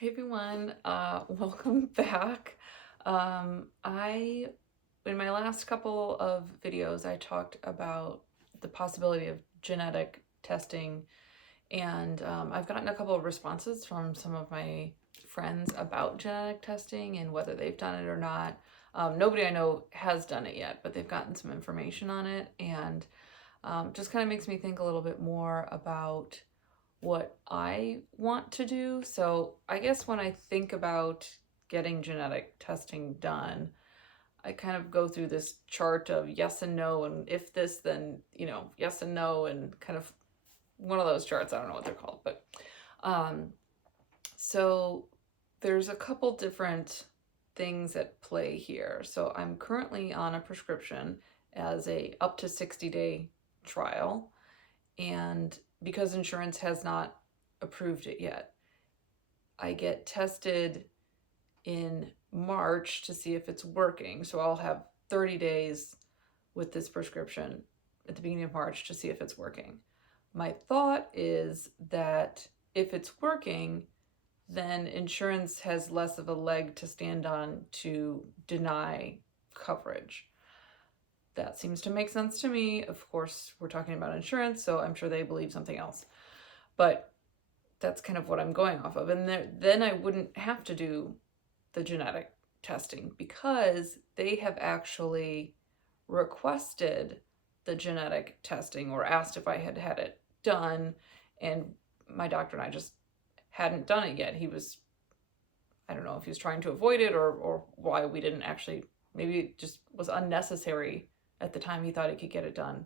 Hey everyone, welcome back. In my last couple of videos, I talked about the possibility of genetic testing, and I've gotten a couple of responses from some of my friends about genetic testing and whether they've done it or not. Nobody I know has done it yet, but they've gotten some information on it, and just kind of makes me think a little bit more about what I want to do. So I guess when I think about getting genetic testing done, I kind of go through this chart of yes and no, and if this, then, yes and no, and kind of one of those charts. I don't know what they're called, but um, so there's a couple different things at play here. So I'm currently on a prescription as a up to 60-day trial, and because insurance has not approved it yet, I get tested in March to see if it's working. So I'll have 30 days with this prescription at the beginning of March to see if it's working. My thought is that if it's working, then insurance has less of a leg to stand on to deny coverage. That seems to make sense to me. Of course, we're talking about insurance, so I'm sure they believe something else. But that's kind of what I'm going off of. And then I wouldn't have to do the genetic testing because they have actually requested the genetic testing or asked if I had had it done. And my doctor and I just hadn't done it yet. I don't know if he was trying to avoid it or why we didn't actually, maybe it just was unnecessary at the time. He thought he could get it done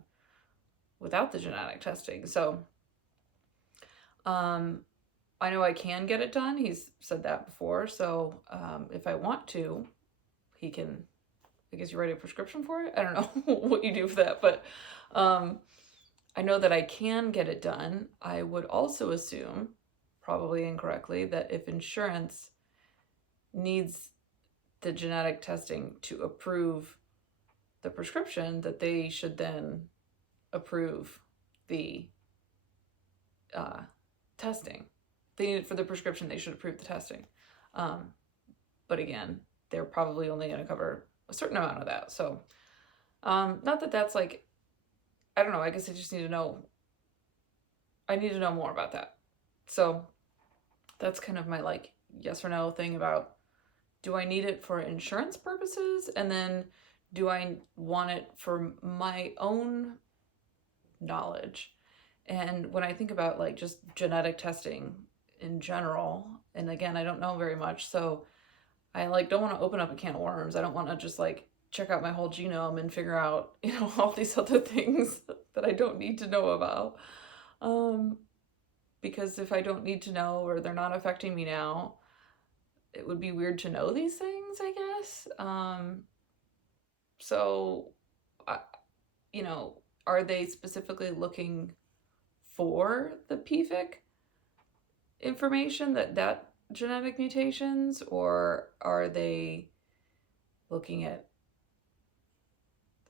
without the genetic testing. So I know I can get it done. He's said that before. So if I want to, he can, I guess you write a prescription for it. I don't know what you do for that, but I know that I can get it done. I would also assume, probably incorrectly, that if insurance needs the genetic testing to approve the prescription, that they should then approve the testing. They need it for the prescription, they should approve the testing. But again, they're probably only going to cover a certain amount of that. So not that that's like, I don't know, I guess I just need to know, I need to know more about that. So that's kind of my like yes or no thing about, do I need it for insurance purposes? And then do I want it for my own knowledge? And when I think about like just genetic testing in general, and again, I don't know very much, so I like don't want to open up a can of worms. I don't want to just like check out my whole genome and figure out, all these other things that I don't need to know about. Because if I don't need to know or they're not affecting me now, it would be weird to know these things, I guess. So, are they specifically looking for the PFIC information, that genetic mutations, or are they looking at,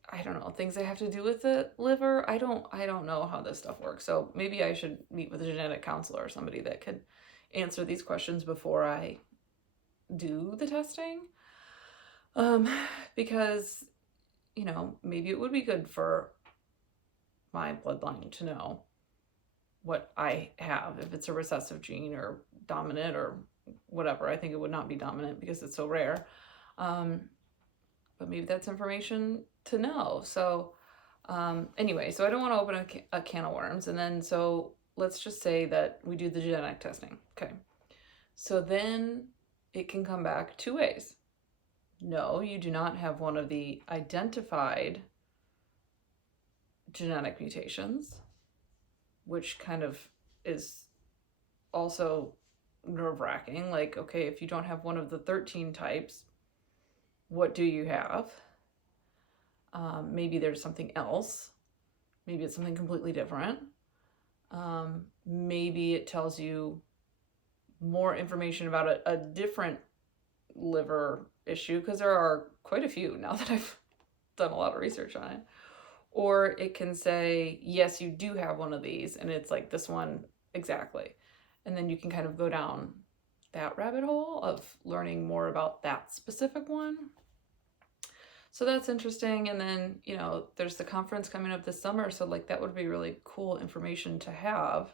I don't know, things that have to do with the liver? I don't know how this stuff works. So maybe I should meet with a genetic counselor or somebody that could answer these questions before I do the testing. Because, maybe it would be good for my bloodline to know what I have, if it's a recessive gene or dominant or whatever. I think it would not be dominant because it's so rare. But maybe that's information to know. So anyway, so I don't want to open a can of worms. And then, so let's just say that we do the genetic testing. Okay. So then it can come back two ways. No, you do not have one of the identified genetic mutations, which kind of is also nerve-wracking. Like, okay, if you don't have one of the 13 types, what do you have? Maybe there's something else. Maybe it's something completely different. Maybe it tells you more information about a different liver issue, because there are quite a few now that I've done a lot of research on it. Or it can say, yes, you do have one of these, and it's like this one exactly. And then you can kind of go down that rabbit hole of learning more about that specific one. So that's interesting. And then, you know, there's the conference coming up this summer. So like that would be really cool information to have,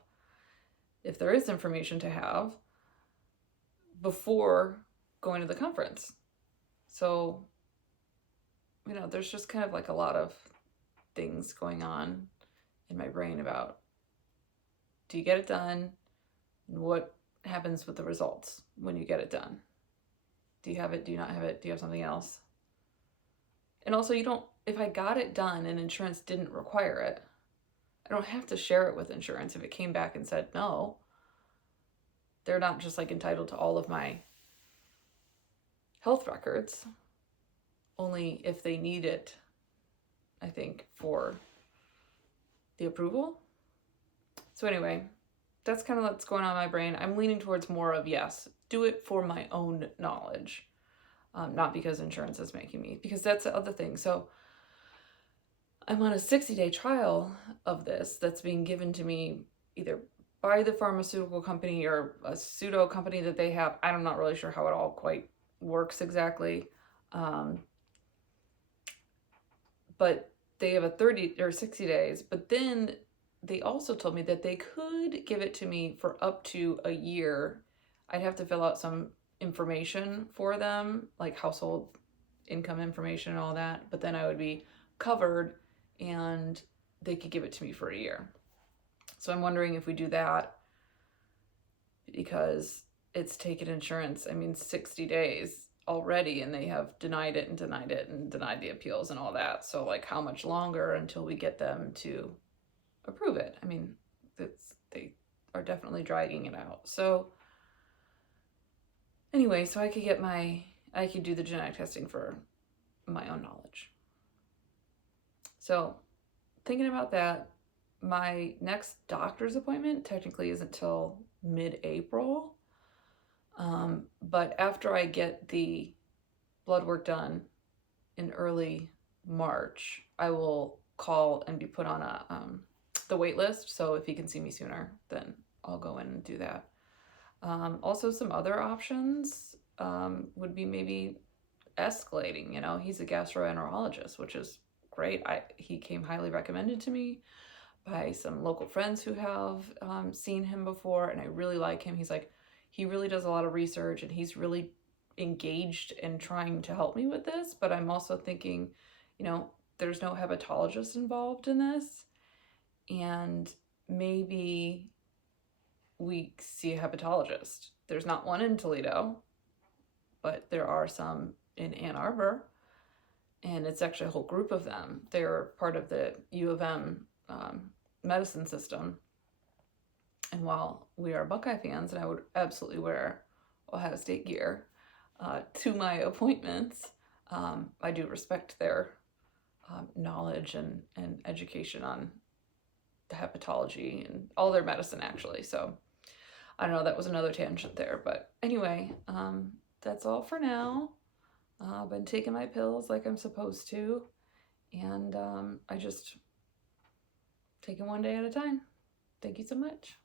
if there is information to have, before going to the conference. So, you know, there's just kind of like a lot of things going on in my brain about, do you get it done? And what happens with the results when you get it done? Do you have it? Do you not have it? Do you have something else? And also, if I got it done and insurance didn't require it, I don't have to share it with insurance if it came back and said no. They're not just like entitled to all of my health records, only if they need it, I think, for the approval. So anyway, that's kind of what's going on in my brain. I'm leaning towards more of, yes, do it for my own knowledge, not because insurance is making me, because that's the other thing. So I'm on a 60-day trial of this that's being given to me either by the pharmaceutical company or a pseudo company that they have. I'm not really sure how it all quite works exactly. But they have a 30 or 60 days, but then they also told me that they could give it to me for up to a year. I'd have to fill out some information for them, like household income information and all that, but then I would be covered and they could give it to me for a year. So I'm wondering if we do that, because it's taken insurance, 60 days already, and they have denied it and denied it and denied the appeals and all that. So like, how much longer until we get them to approve it? They are definitely dragging it out. So anyway, so I could do the genetic testing for my own knowledge. So thinking about that, my next doctor's appointment technically isn't till mid-April. But after I get the blood work done in early March, I will call and be put on the wait list. So if he can see me sooner, then I'll go in and do that. Also, some other options would be maybe escalating. You know, he's a gastroenterologist, which is great. He came highly recommended to me by some local friends who have seen him before, and I really like him. He really does a lot of research, and he's really engaged in trying to help me with this. But I'm also thinking, you know, there's no hepatologist involved in this, and maybe we see a hepatologist. There's not one in Toledo, but there are some in Ann Arbor, and it's actually a whole group of them. They're part of the U of M medicine system. And while we are Buckeye fans, and I would absolutely wear Ohio State gear to my appointments, I do respect their knowledge and education on the hepatology and all their medicine, actually. So I don't know, that was another tangent there. But anyway, that's all for now. I've been taking my pills like I'm supposed to, and I just taking one day at a time. Thank you so much.